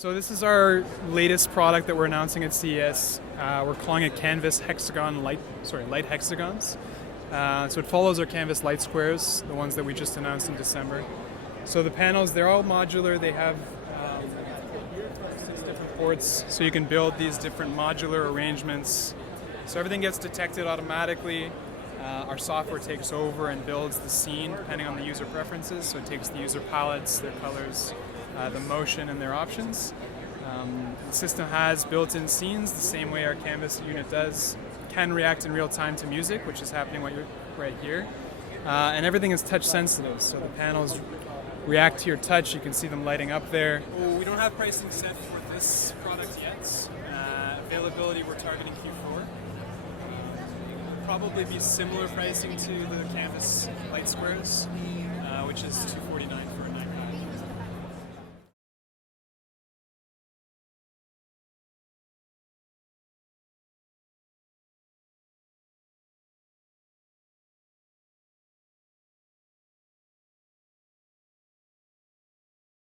So this is our latest product that we're announcing at CES. We're calling it Canvas Hexagon light hexagons. So it follows our Canvas light squares, the ones that we just announced in December. So the panels, they're all modular. They have 6 different ports, so you can build these different modular arrangements. So everything gets detected automatically. Our software takes over and builds the scene depending on the user preferences. So it takes the user palettes, their colors, the motion, and their options. The system has built-in scenes the same way our Canvas unit does. Can react in real time to music, which is happening right here. And everything is touch sensitive, so the panels react to your touch. You can see them lighting up there. We don't have pricing set for this product yet. Availability, we're targeting Q4. Probably be similar pricing to the Canvas light squares, which is $249 for a